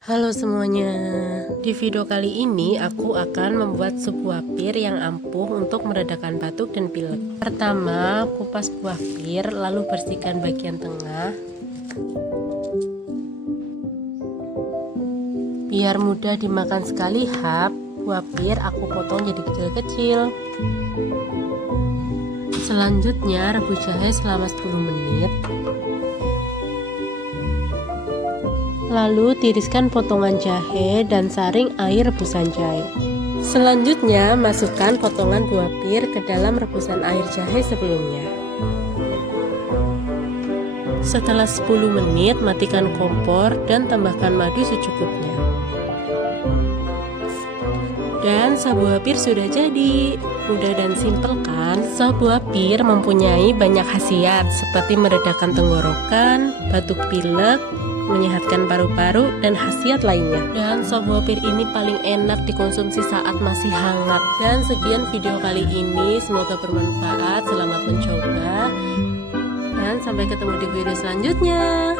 Halo semuanya, di video kali ini aku akan membuat sup buah pir yang ampuh untuk meredakan batuk dan pilek. Pertama, kupas buah pir, lalu bersihkan bagian tengah. Biar mudah dimakan sekali hap, buah pir aku potong jadi kecil-kecil. Selanjutnya rebus jahe selama 10 menit. Lalu tiriskan potongan jahe dan saring air rebusan jahe. Selanjutnya masukkan potongan buah pir ke dalam rebusan air jahe sebelumnya. Setelah 10 menit matikan kompor dan tambahkan madu secukupnya. Dan sop buah pir sudah jadi. Mudah dan simpel kan? Sop buah pir mempunyai banyak khasiat seperti meredakan tenggorokan, batuk pilek, menyehatkan paru-paru, dan khasiat lainnya. Dan sop buah pir ini paling enak dikonsumsi saat masih hangat. Dan sekian video kali ini, semoga bermanfaat. Selamat mencoba dan sampai ketemu di video selanjutnya.